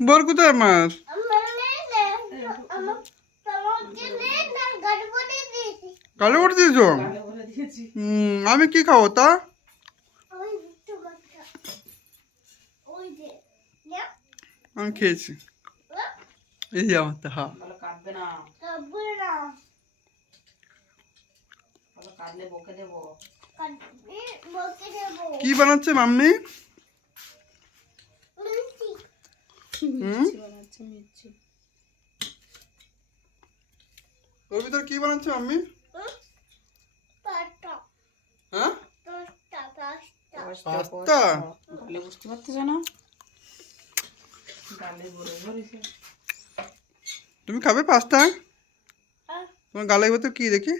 বল কোথায় মাছ? কালো করে দিয়েছো? আমি কি খাবো তা? আমি খেয়েছি। এই যে আমার তা কি বানাচ্ছে মাম্মি? ওর ভিতর কি বানাচ্ছে মাম্মি? হ্যাঁ, পাস্তা। বুঝতে পারতেছ না? তুমি খাবে পাস্তা? তোমার গালের ভিতর কি দেখি?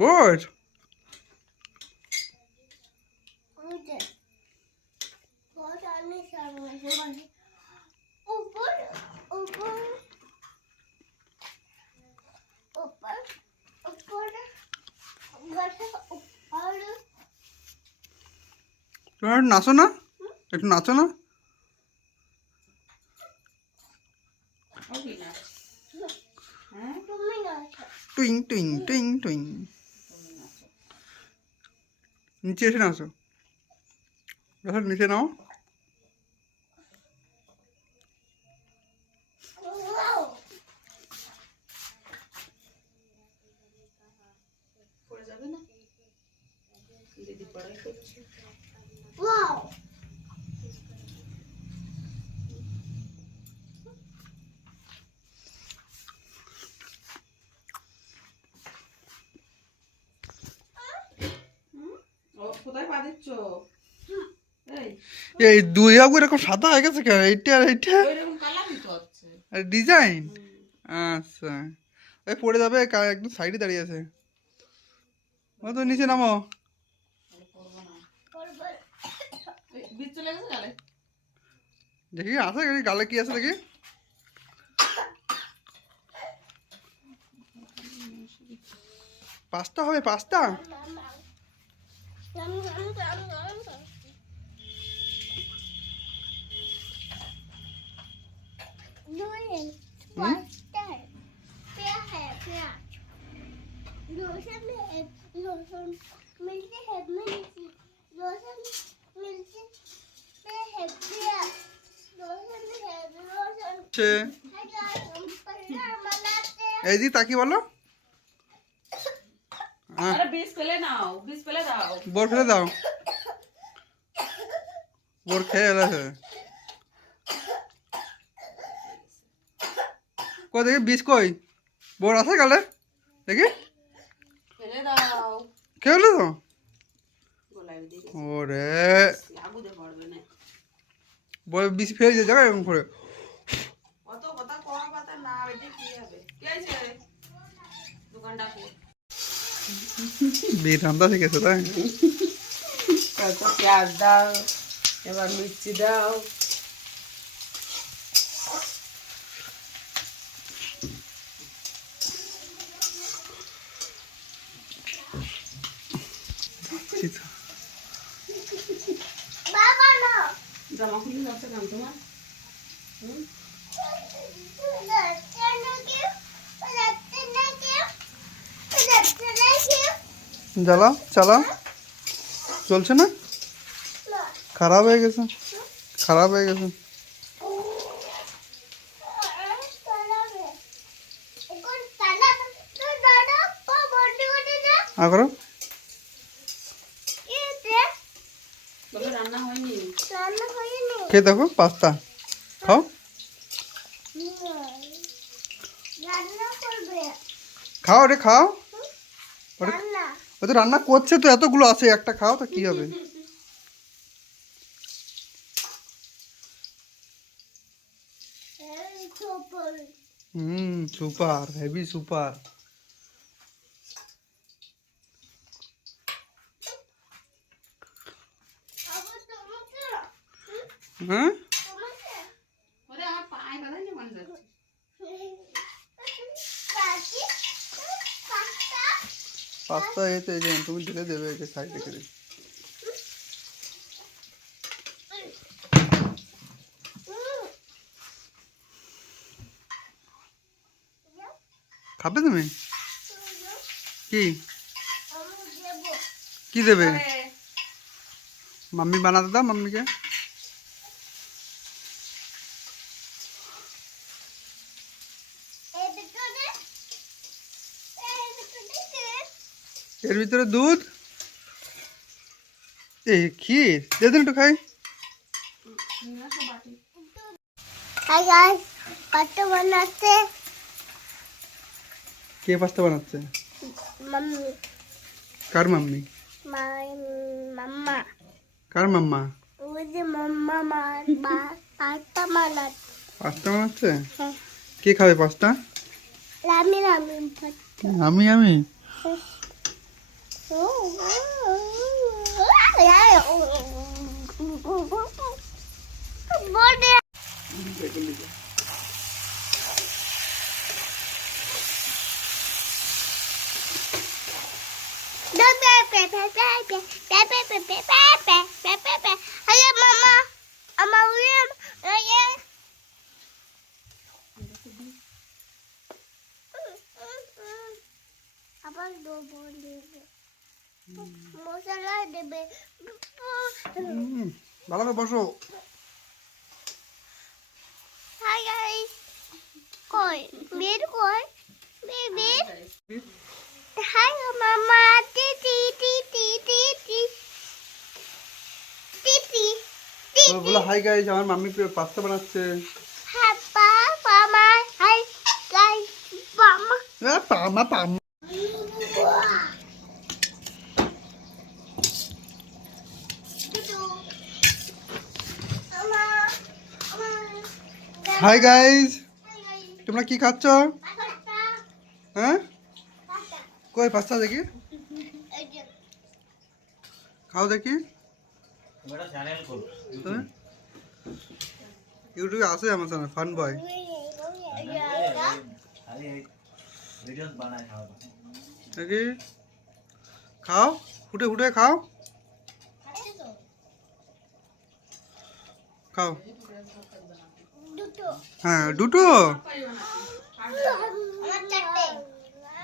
বোর। তোমার একটু নাচো না, একটু নাচো না। টুইং টুইং টুইং টুইং। নিচে এসে নাচো, নিচে নাও। এই দুই আবু এরকম সাদা হয়ে গেছে কেন? এইটা আর এইটা ডিজাইন। আচ্ছা, ওই পড়ে যাবে, একদম সাইডে দাঁড়িয়ে আছে। ও তো নিচে নামো। দেখি আছে গালে কি আছে দেখি। পাস্তা হবে, পাস্তা। এই দি তাকি বলো। বোর ফেলে দাও, বোর খেয়ে এলাছে। কই দেখি বিষ কই? বোর আছে গালে দেখি। খেলে তো ওরে বল বিষ ফেলে যে জায়গা এরকম করে। বিয়ে ঠান্ডা শিখেছে তাই। পেঁয়াজ দাও, এবার মির্চি দাও। জামা খুলে যাচ্ছে কেন তোমার? জ্বালা চালা চলছে না, খারাপ হয়ে গেছে, খারাপ হয়ে গেছে। করো খেয়ে দেখো পাস্তা খাও। খাও রে খাও, ও তো রান্না করছে তো, এতগুলো আছে, একটা খাও তো কি হবে। Super, heavy super. হ্যাঁ পাস্তা এতে তুমি ঢেলে দেবে, একে সাইড রেখে দেবে। খাবে তুমি? কি কি দেবে? মাম্মি বানাতে দাও মাম্মিকে। এর ভিতরে দুধ, এই ক্ষীর দিয়ে দিন একটু খাই। হাই গাইস, পাস্তা বানাচ্ছে কে পাস্তা বানাচ্ছে? মাম্মি। কার মাম্মি? মাম্মা। কার মাম্মা? ওই যে মাম্মা পাস্তা বানাচ্ছে। পাস্তা বানাচ্ছে? হ্যাঁ। কে খাবে পাস্তা? আমি আমি আমি বড় আবার দেবো মশলা দেবে। ভালো করে বসো। হাই গাইস, কই বের কই বের। হাই মামা, টিটি টিটি টিটি টিটি বলো হাই গাইস, আমার মাম্মি পাস্তা বানাচ্ছে। হাপা মামা। হাই গাইস মামা। পামা পামা। হাই গাইস, তোমরা কি খাচ্ছ? হ্যাঁ কই পাস্তা দেখি, খাও দেখি। ইউটিউবে আছে আমার চ্যানেল ফান বয়। দেখি খাও, ফুটে ফুটে খাও খাও। হ্যাঁ দুটো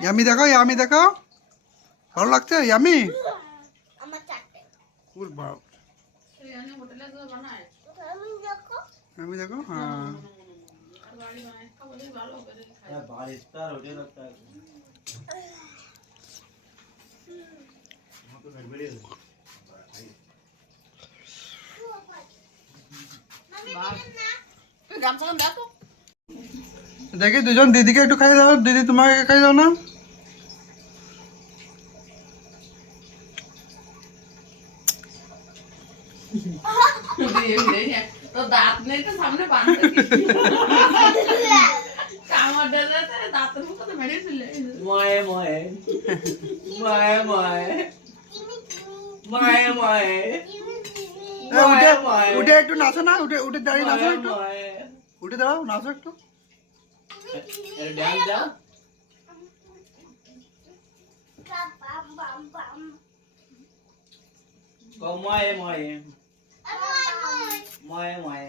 ইয়ামি দেখাও, ইয়ামি দেখাও, ভালো লাগছে ইয়ামি। আমি দেখো হ্যাঁ দেখি দুজন দিদিকে একটু খাই দাও, দিদি তোমাকে খাই দাও না। তো দাঁত নেই তো সামনে বাঁধতে কামড় দেবে দাঁতের মুখ তো মেরে ফেলে ময়ে ময়ে ময়ে ময়ে ময়ে ময়ে উঠে একটু নাচো না, উঠে উঠে দাঁড়িয়ে নাচো একটু, উঠে দাঁড়াও নাচো একটু। ডান্স দাও ময়ে ময়ে ময়ে ময়ে